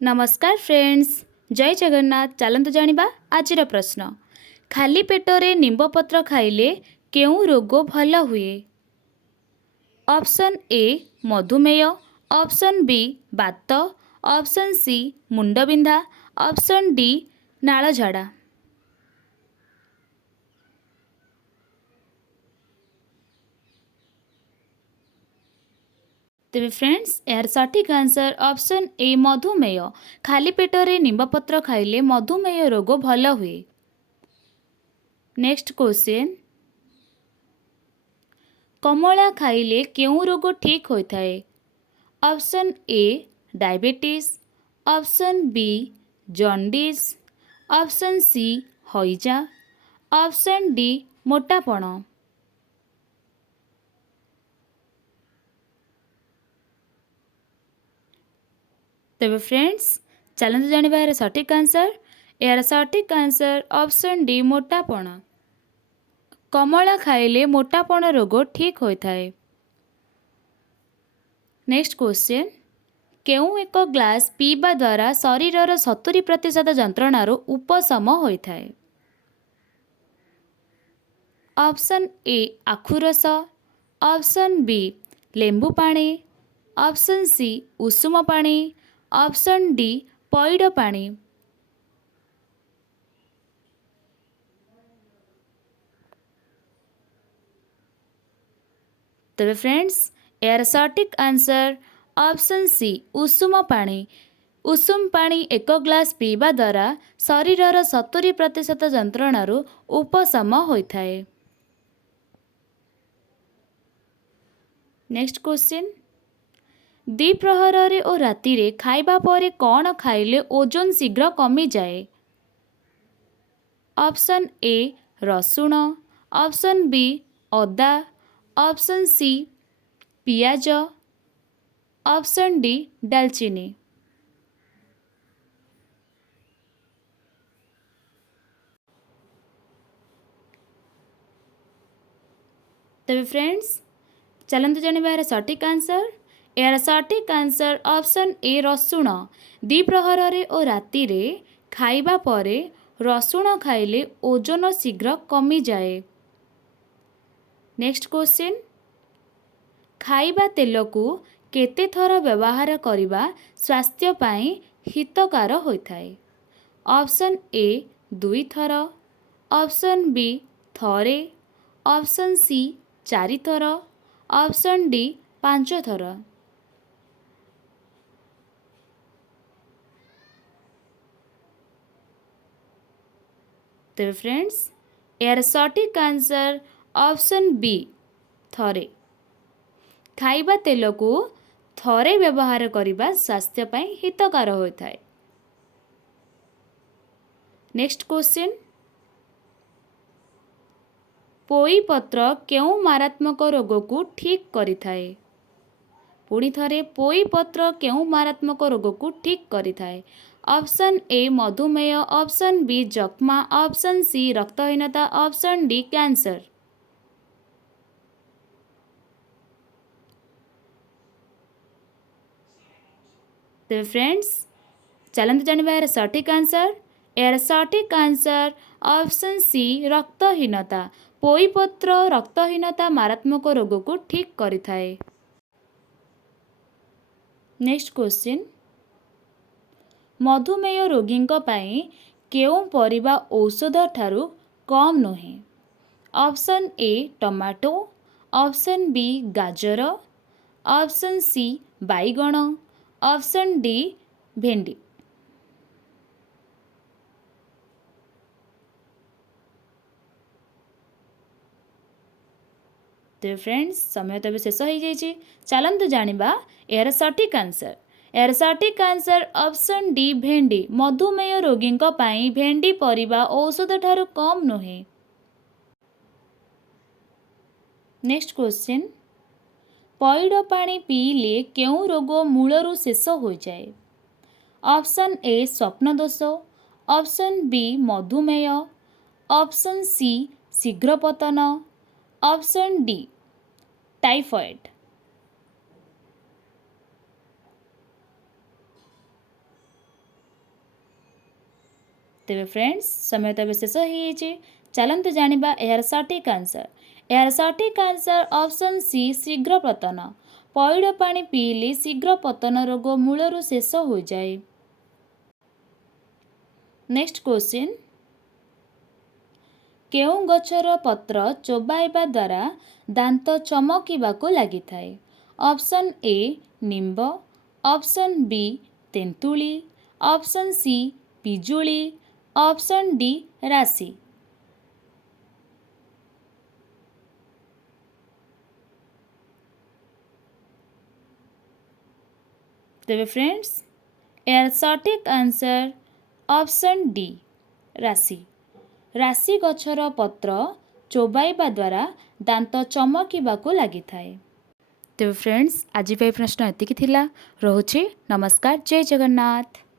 नमस्कार फ्रेंड्स, जय जगन्नाथ। चलतु जानिबा आजिर प्रश्न। खाली पेटरे निंब पत्र खाइले केउं रोग भल हुए? ऑप्शन ए मधुमेह, ऑप्शन बी बात, ऑप्शन सी मुंडबिंधा, ऑप्शन डी नाଳ ଝାଡ଼ା। तेबे फ्रेंड्स यार सठिक आंसर ऑप्शन ए मधुमेह। खाली पेटरे निंब पत्र खाइले मधुमेह रोग भल हुए। नेक्स्ट क्वेश्चन, कमला खाइले केउं रोग ठीक होता है? Option A diabetes, option B jaundice, option C हईजा, ऑप्शन डी मोटापण। तेबे फ्रेंड्स चलते जानिबा यार सठिक आंसर। यार सठिक आंसर ऑप्शन डी मोटापण। कमला खाइले मोटापण रोग ठीक होता है। नेक्स्ट क्वेश्चन, केउं एक ग्लास पीवा द्वारा शरीरर 70% जंत्रणार उपशम होता है? ऑप्शन ए आखुरस, ऑप्शन बी लेंबू पानी, ऑप्शन सी उषुम पानी, ऑप्शन डी पैड पानी। तेबे फ्रेंड्स यार सठिक आंसर ऑप्शन सी उषुम पानी। उषुम पानी एक ग्लास पीवा द्वारा शरीरर 70% जंत्रणार उपशम होता है। नेक्स्ट क्वेश्चन, द्विप्रहर और राति रे खाइबा परे कौन खाइले ओजन शीघ्र कमी जाए? ऑप्शन ए रसुण, ऑप्शन बी अदा, ऑप्शन सी पियाज, ऑप्शन डी दालचीनी। तेबे फ्रेंड्स चलते जानिबा यार सठिक आंसर। यार सठिक आंसर ऑप्शन ए रसुण। द्विप्रहर और राति रे खाइबा परे रसुण खाइले ओजन शीघ्र कमी जाए। नेक्स्ट क्वेश्चन, खाइबा तेल को केते थर व्यवहार करिबा स्वास्थ्य पाई हितकार होता है? ऑप्शन ए 2 थर, ऑप्शन बी थरे, ऑप्शन सी 4 थर, ऑप्शन डी 5 थर। तेरे फ्रेंड्स यार सठिक आंसर ऑप्शन बी थरे। खाइबा तेल को थरे व्यवहार करिबा स्वास्थ्य पाई हितकार होता है। नेक्स्ट क्वेश्चन, पोई पत्र केउं मारात्मक रोग को ठीक करिथाए? पुणी थरे पोई पत्र केउं मारात्मक रोग को ठीक करिथाए? ऑप्शन ए मधुमेह, ऑप्शन बी जक्मा, ऑप्शन सी रक्तहीनता, ऑप्शन डी कैंसर। तो फ्रेंड्स चलते जानिबा यार सठिक आंसर। यार सठिक आंसर ऑप्शन सी रक्तहीनता। पोईपत्र रक्तहीनता मारात्मक रोग को ठीक करिथाए। नेक्स्ट क्वेश्चन, मधुमेह रोगी केउं परिबा औषध ठारू कम नुहे? Option A tomato, option B गाजर, ऑप्शन सी बैगण, ऑप्शन डी भेंडी। तो फ्रेंड्स समय तो शेष हो जाइए। चलतु जानिबा यार सठिक आंसर। यार सठिक आंसर ऑप्शन डी भेंडी। मधुमेह रोगी भेंडी परिबा औषध ठारू कम नुहे। नेक्स्ट क्वेश्चन, पैड पानी पीले केउं रोग मूलरू शेष हो जाए? ऑप्शन ए स्वप्न दोष, ऑप्शन बी मधुमेह, ऑप्शन सी शीघ्र पतन, ऑप्शन डी टाइफॉइड। ତେବେ ଫ୍ରେଣ୍ଡସ୍ ସମୟ ତ ଏବେ ଶେଷ ହୋଇଯାଇଛି। ଚାଲନ୍ତୁ ଜାଣିବା ଏହାର ସଠିକ୍ ଆନ୍ସର୍। ଏହାର ସଠିକ୍ ଆନ୍ସର୍ ଅପସନ୍ ସି ଶୀଘ୍ର ପତନ। ପଇଡ଼ ପାଣି ପିଇଲେ ଶୀଘ୍ର ପତନ ରୋଗ ମୂଳରୁ ଶେଷ ହୋଇଯାଏ। ନେକ୍ସଟ କ୍ୱେଶ୍ଚିନ୍, କେଉଁ ଗଛର ପତ୍ର ଚୋବାଇବା ଦ୍ୱାରା ଦାନ୍ତ ଚମକିବାକୁ ଲାଗିଥାଏ? ଅପସନ୍ ଏ ନିମ୍ବ, ଅପସନ୍ ବି ତେନ୍ତୁଳି, ଅପସନ୍ ସି ପିଜୁଳି, ଅପସନ୍ ଡି ରାଶି। ତେବେ ଫ୍ରେଣ୍ଡସ୍ ଏହାର ସଠିକ୍ ଆନ୍ସର୍ ଅପସନ୍ ଡି ରାଶି। ରାଶି ଗଛର ପତ୍ର ଚୋବାଇବା ଦ୍ୱାରା ଦାନ୍ତ ଚମକିବାକୁ ଲାଗିଥାଏ। ତେବେ ଫ୍ରେଣ୍ଡସ୍ ଆଜି ପାଇଁ ପ୍ରଶ୍ନ ଏତିକି ଥିଲା। ରହୁଛି। ନମସ୍କାର। ଜୟ ଜଗନ୍ନାଥ।